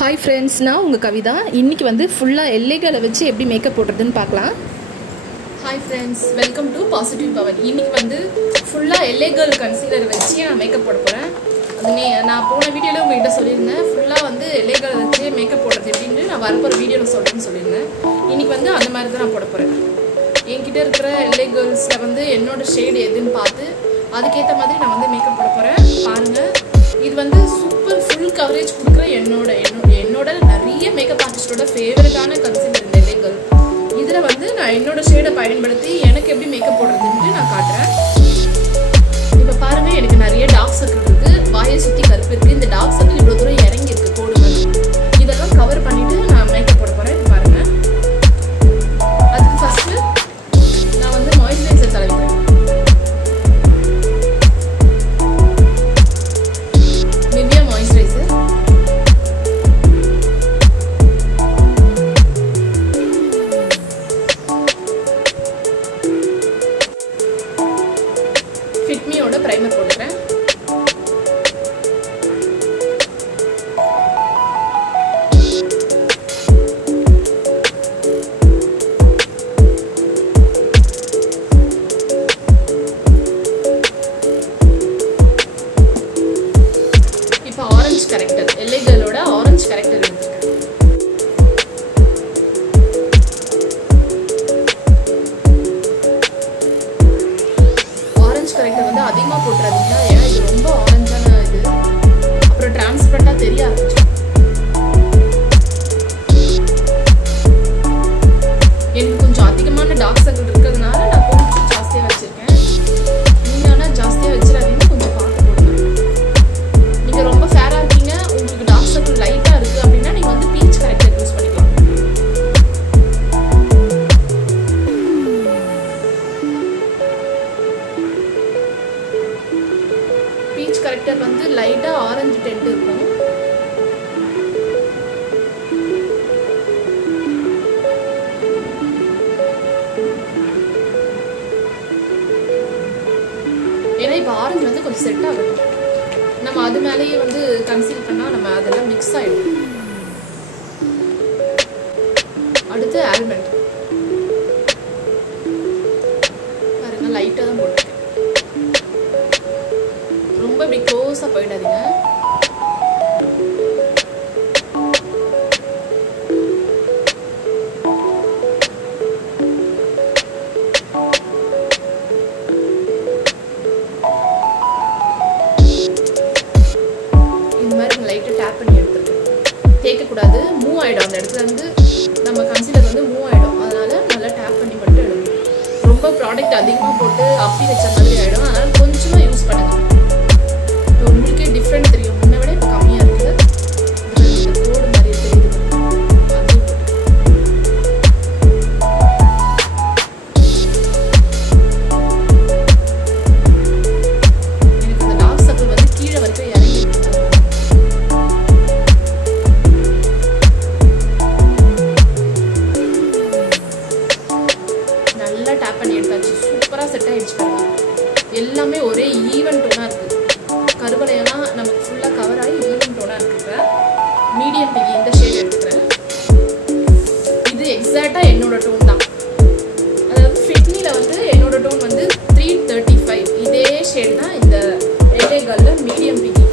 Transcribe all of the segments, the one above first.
Hi friends, நான் உங்க கவிதா. இன்னைக்கு வந்து ஃபுல்லா எல்லைகளை வச்சு எப்படி மேக்கப் போடுறதுன்னு பார்க்கலாம். Hi friends, welcome to Positive Power. இன்னைக்கு வந்து ஃபுல்லா எல்லைகள் கன்சீலர் வச்சு நான் மேக்கப் போட போறேன். நான் போன வீடியோல உங்ககிட்ட சொல்லியிருந்தேன் ஃபுல்லா வந்து எல்லைகள் வச்சு மேக்கப் போடுறது எப்படின்னு நான் வரப்போற வீடியோல சொல்றேன்னு சொல்லியிருந்தேன். இன்னைக்கு வந்து அந்த மாதிரி தான் நான் போட போறேன். என்கிட்ட இருக்கிற எல்லைகள்ஸ்ல வந்து என்னோட ஷேட் எதுன்னு பார்த்து அதுக்கேற்ற மாதிரி நான் வந்து மேக்கப் போட போறேன். பாருங்க, இது வந்து சூப்பர் ஃபுல் கவரேஜ் கொடுக்குற என்னோட நிறைய மேக்கப் ஆர்டிஸ்டோட ஃபேவரட்டான கன்சீலர் இந்த எல்லைகள். இதில் வந்து நான் என்னோட ஷேடை பயன்படுத்தி எனக்கு எப்படி மேக்கப் போடுறதுன்னு நான் காட்டுறேன். இப்போ பாருங்க, எனக்கு நிறைய டார்க் சர்க்கிள் இருக்கு, வாயை சுற்றி கருப்பு இருக்கு. இந்த டார்க் சர்க்கிள் இவ்வளோ தூரம் இறங்கி இருக்கு போடுங்க. இதெல்லாம் கவர் பண்ணிட்டு நான் மேக்கப் போட போறேன். பாருங்க, அதுக்கு ஃபர்ஸ்ட் நான் வந்து மாய்ஸ்சரைசர் தடவிக்கிறேன். Nivea moisturiser. ஃபிட்மியோட பிரைமர் போட்டுக்கிறேன். இப்போ ஆரஞ்சு கரெக்டர், எல்லைகளோட ஆரஞ்சு கரெக்டர் எடுத்துருக்கேன். ஆரஞ்சு கரெக்டர் வந்து அதிகமாக போட்டுறாதீங்க, ஏன்னா இது ரொம்ப ஆரஞ்சான இது, அப்புறம் டிரான்ஸ்பரண்டா தெரிய ஆரம்பிச்சு. எனக்கு கொஞ்சம் அதிகமான டார்க் சர்க்கிள் இருக்கிறதுனால நான் கொஞ்சம் ஜாஸ்தியாக வச்சிருக்கேன். நீங்க ஆனால் ஜாஸ்தியாக வச்சிடாதீங்க, கொஞ்சம் பார்த்து போடுங்க. நீங்க ரொம்ப ஃபேரா இருக்கீங்க, உங்களுக்கு டார்க் சர்க்கிள் லைட்டா இருக்கு அப்படின்னா நீங்க வந்து பீச் கரெக்டர் யூஸ் பண்ணிக்கலாம். பீச் கரெக்டர் வந்து லைட்டா ஆரஞ்சு டென்ட் இருக்கும். ஏன்னா இப்போ ஆரஞ்சு வந்து கொஞ்சம் செட் ஆகணும். நம்ம அது மேலேயே வந்து கன்சீல் பண்ணா நம்ம அதெல்லாம் மிக்ஸ் ஆயிடும். அடுத்து ஆல்மண்ட் பாருங்க, லைட்டா தான் போட்டிருக்கேன். ரொம்ப இப்படி க்ளோஸா போயிடாதீங்க. லைட்டாக டேப் பண்ணி எடுத்துருக்கேன். தேய்க்கக்கூடாது, மூவ் ஆகிடும். அந்த இடத்துல இருந்து நம்ம கன்சீலர் வந்து மூவ் ஆகிடும். அதனால நல்லா டேப் பண்ணி மட்டும் எடுக்கணும். ரொம்ப ப்ராடக்ட் அதிகமாக போட்டு அப்படி வச்ச மாதிரி ஆகிடும். அதனால கொஞ்சமாக யூஸ் பண்ணுங்க. இப்போ உங்களுக்கே டிஃப்ரெண்ட் தெரியும், முன்ன விட இப்போ கம்மியாக இருக்குது. இந்த கோடு மாதிரி தெரியுது. எனக்கு அந்த டார்க் சர்க்கிள் வந்து கீழே வரைக்கும் இறங்கி டேப் பண்ணி எடுத்தாச்சு. சூப்பராக செட் ஆகிடுச்சு பாருங்க. எல்லாமே ஒரே ஈவன் டோனாக இருக்குது. கருவளையெல்லாம் நமக்கு ஃபுல்லாக கவர் ஆகி ஈவன் டோனாக இருக்குது. மீடியம் பிகி இந்த ஷேட் எடுத்துக்கிறேன். இது எக்ஸாக்டாக என்னோட டோன் தான். அதாவது ஃபிட்மியில் வந்து என்னோட டோன் வந்து 335. இதே ஷேட் தான் இந்த எல்லைகளில் மீடியம் பிகி.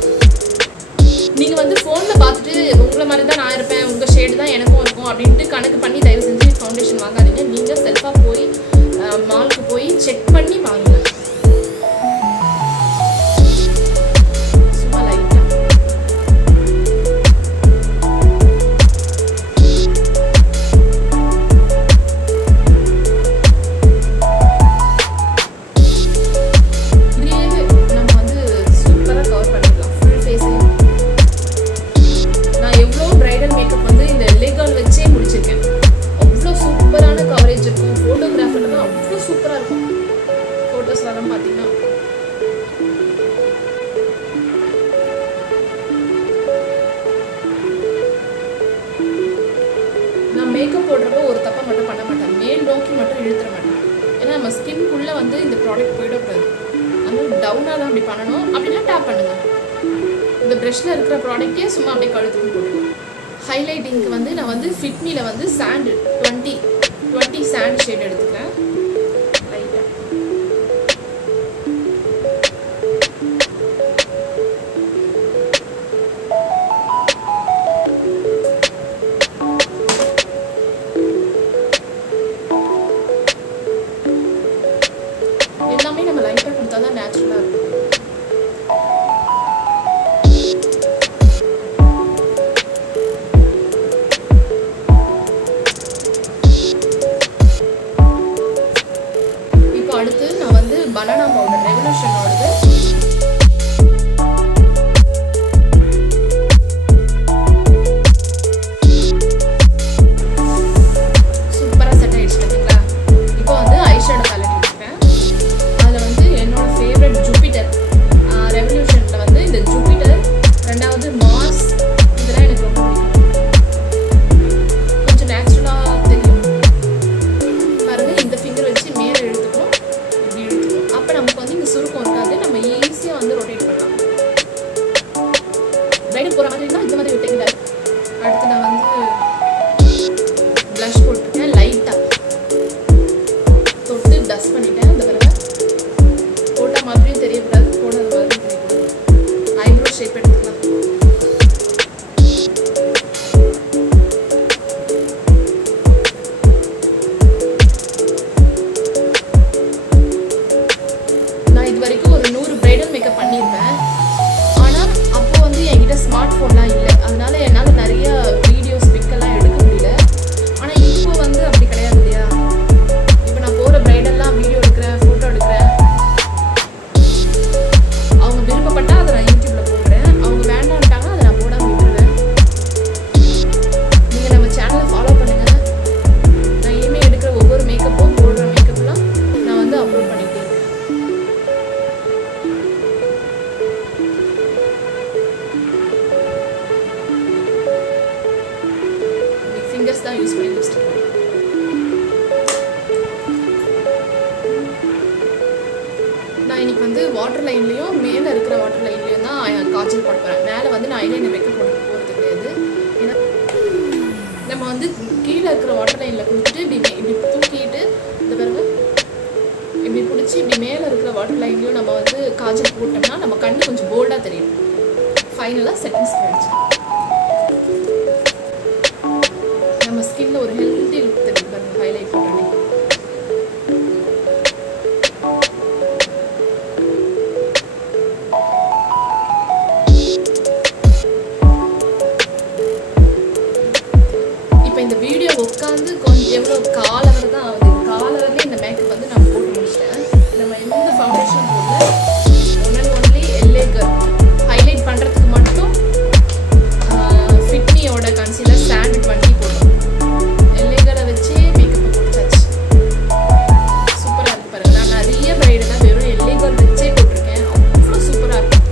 நீங்கள் வந்து ஃபோனில் பார்த்துட்டு உங்களை மாதிரி தான் நான் இருப்பேன், உங்கள் ஷேடு தான் எனக்கும் இருக்கும் அப்படின்ட்டு கணக்கு பண்ணி தயவு செஞ்சு ஃபவுண்டேஷன் வாங்காதீங்க. நீங்கள் செல்ஃபாக போய் மாலுக்கு போய் செக் பண்ணி வாங்குங்க. சும்மா லைட்டா இதுலயே நம்ம வந்து சூப்பரா கவர் பண்ணிடலாம் ஃபுல் ஃபேஸையும். நான் எவ்வளோ பிரைடல் மேக்கப் வந்து இந்த எல்லைகள் வச்சே முடிச்சிருக்கேன். அவ்வளோ சூப்பரான கவரேஜ் இருக்கும். ஃபோட்டோகிராஃபர்லாம் அவ்வளோ சூப்பராக இருக்கும். ஃபோட்டோஸ்லாம் பார்த்தீங்கன்னா நான் மேக்கப் போடுறப்போ ஒரு தப்பை மட்டும் பண்ண மாட்டேன், மேல் நோக்கி மட்டும் இழுத்துற மாட்டேன். ஏன்னா நம்ம ஸ்கின்குள்ளே வந்து இந்த ப்ராடக்ட் போயிடக்கூடாது. அதனால டவுனாக தான் அப்படி பண்ணணும். அப்படின்னா டேப் பண்ணுங்க. இந்த ப்ரஷ்ல இருக்கிற ப்ராடக்ட்டே சும்மா அப்படியே கழுத்துக்கு போட்டுக்கலாம். ஹைலைட்டிங்க்கு வந்து நான் வந்து ஃபிட்மியில் வந்து சாண்டு 20 சாண்ட் ஷேட் எடுத்துக்கிறேன். லைட்டாக எல்லாமே நம்ம லைட்டாக கொடுத்தா தான் நேச்சுரலாக இருக்கும். அடுத்து நான் வந்து பனானா பவுடர் ரெவல்யூஷனோடது சூப்பராக செட் ஆயிடுச்சு பார்த்தீங்களா. இப்போ வந்து ஐஷேடோ பேலட் எடுத்துக்கிறேன். அதில் வந்து என்னோட ஃபேவரட் ஜூபிட்டர் ரெவல்யூஷனில் வந்து இந்த ஜூபிட்டர், ரெண்டாவது மாஸ், இதெல்லாம் எனக்கு ரொம்ப பிடிக்கும். கொஞ்சம் நேச்சுரலாக தெரியும் பாருங்க. இந்த ஃபிங்கர் வச்சு மேலே எடுத்துக்கணும், நமக்கு வந்து இங்கே சுருக்கம் இருக்காது, நம்ம ஈஸியாக வந்து ரொட்டேட் பண்ணலாம். ரைடு போகிற மாதிரி இருந்தால் இந்த மாதிரி விட்டுங்க. அடுத்து நான் வந்து ப்ளஷ் போட்டிருக்கேன். லைட்டாக தொட்டு டஸ்ட் பண்ணிட்டேன். இந்த தடவை போட்ட மாதிரியும் தெரியக்கூடாது, போடாத மாதிரியும் தெரியக்கூடாது. ஐப்ரோ ஷேப் எடுத்துக்கலாம். இது வரைக்கும் ஒரு 100 பிரைடல் மேக்கப் பண்ணியிருப்பேன். ஆனால் அப்போ வந்து என்கிட்ட ஸ்மார்ட் ஃபோன்லாம் இல்லை, அதனால என்னால் நிறைய வீடியோஸ் பிக்கெல்லாம் எடுக்க முடியல. ஆனால் இப்போ வந்து அப்படி கிடையாது இல்லையா. இப்போ நான் போகிற பிரைடல்லாம் வீடியோ எடுக்கிறேன், ஃபோட்டோ எடுக்கிறேன். அவங்க விருப்பப்பட்டால் அதை நான் யூடியூப்பில் போடுறேன், அவங்க வேண்டான்ட்டாங்கன்னா அதை நான் போடாமல் விட்டுருவேன். நீங்கள் நம்ம சேனலை ஃபாலோ பண்ணுங்கள். நான் இனிமேல் எடுக்கிற ஒவ்வொரு மேக்கப்பும் போடுற மேக்கப்லாம் நான் வந்து அப்லோட் பண்ணிட்டேன். ஃபிங்கர்ஸ் தான் யூஸ் பண்ணி லிப்ஸ்டிக். நான் இன்னைக்கு வந்து வாட்டர் லைன்லேயும் மேலே இருக்கிற வாட்டர் லைன்லேயும் தான் காய்ச்சல் போட போகிறேன். மேலே வந்து நான் ஐலைனர் வைக்க போகிறது கிடையாது. ஏன்னா நம்ம வந்து கீழே இருக்கிற வாட்டர் லைனில் கொடுத்துட்டு இப்படி தூக்கிட்டு இந்த பிறகு இப்படி பிடிச்சி இப்படி மேலே இருக்கிற வாட்டர் லைன்லேயும் நம்ம வந்து காய்ச்சல் போட்டோம்னா நம்ம கண்ணு கொஞ்சம் போல்டாக தெரியும். ஃபைனலாக செட்டிங்ஸ் போயிடுச்சு. நம்ம ஸ்கின்ல ஒரு ஹெல்த்தி லுக் தெரியும் பாருங்க ஹைலைட் பண்ணி. இப்போ இந்த வீடியோ உட்காந்து கொஞ்சம் எவ்வளோ காலவர் தான் ஆகுது. காலவர்லேயே இந்த மேக்கப் வந்து நான் போட்டு முடிச்சிட்டேன். நம்ம எந்த ஃபவுண்டேஷன் போடல, ஒன்லி LA Girl ஹைலைட் பண்ணுறதுக்கு மட்டும் ஃபிட்மியோட கன்சீலர் சாண்ட் 20 போட்டோம். LA Girl வச்சு மேக்கப் போட்டாச்சு. சூப்பராக இருக்கு பாருங்க. நான் நிறைய பிரைடெல்லாம் வெறும் LA Girl வச்சே போட்டிருக்கேன். அவ்வளோ சூப்பராக இருக்கும்.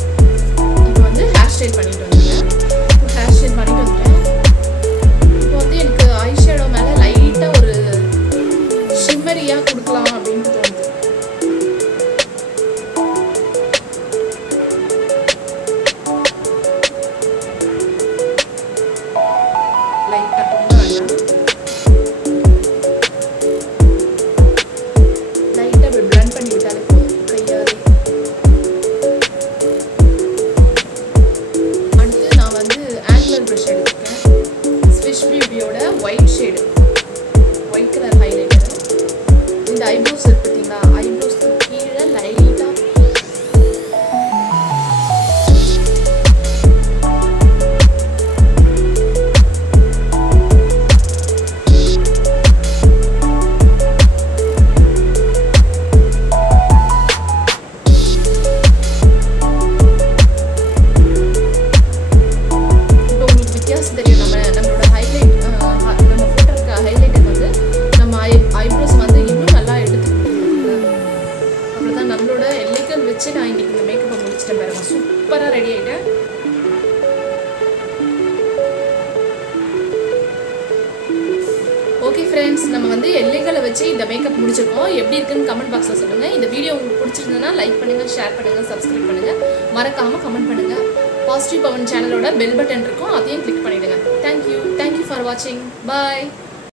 இப்போ வந்து ஹேர் ஸ்டைல் பண்ணிட்டு வந்துட்டேன். இப்போ வந்து எனக்கு ஐஷேடோ மேலே லைட்டாக ஒரு ஷிம்மரியாக கொடுக்கலாம் அப்படின்னு தோணுது. லைட்டாக ரொம்ப வேண்டாம், லைட்டாக இப்படி பிளண்ட் பண்ணி விட்டாலே போதும் கையாலே. அடுத்து நான் வந்து ஆங்குலர் ப்ரஷ் எடுத்துருக்கேன். ஸ்விஷ் பியூட்டியோட white shade, white colour highlighter. இந்த ஐப்ரோஸ் இருக்கு பார்த்தீங்களா, ஐப்ரோஸ்க்கு கீழே லைட்டாக வச்சு நான் இன்னைக்கு இந்த மேக்கப்பை முடிச்சிட்டேன் பாருங்க. சூப்பராக ரெடி ஆகிட்டேன். ஓகே ஃப்ரெண்ட்ஸ், நம்ம வந்து LA Girl வச்சு இந்த மேக்கப் முடிச்சிருக்கோம். எப்படி இருக்குன்னு கமெண்ட் பாக்ஸில் சொல்லுங்கள். இந்த வீடியோ உங்களுக்கு பிடிச்சிருந்ததுன்னா லைக் பண்ணுங்கள், ஷேர் பண்ணுங்கள், சப்ஸ்கிரைப் பண்ணுங்கள், மறக்காமல் கமெண்ட் பண்ணுங்கள். பாசிட்டிவ் பவன் சேனலோட பெல் பட்டன் இருக்கும், அதையும் கிளிக் பண்ணிவிடுங்க. தேங்க்யூ. ஃபார் வாட்சிங். பாய்.